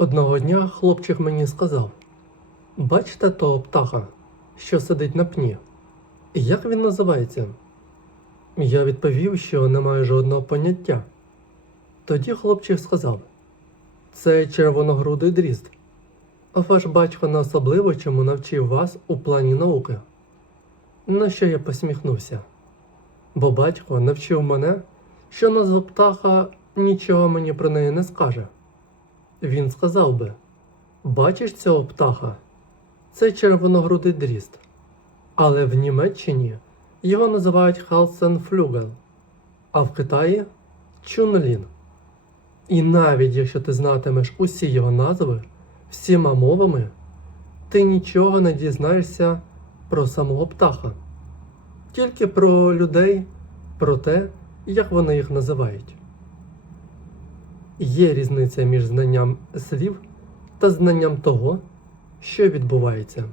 Одного дня хлопчик мені сказав: Бачите того птаха, що сидить на пні? Як він називається? Я відповів, що не маю жодного поняття. Тоді хлопчик сказав: Це червоногрудий дрізд. Ваш батько не особливо чому навчив вас у плані науки. На що я посміхнувся? Бо батько навчив мене, що назва птаха нічого мені про неї не скаже. Він сказав би: Бачиш цього птаха? Це червоногрудий дрізд. Але в Німеччині його називають Халсенфлюгел, а в Китаї Чунлін. І навіть якщо ти знатимеш усі його назви всіма мовами, ти нічого не дізнаєшся про самого птаха, тільки про людей, про те, як вони їх називають. Є різниця між знанням слів та знанням того, що відбувається.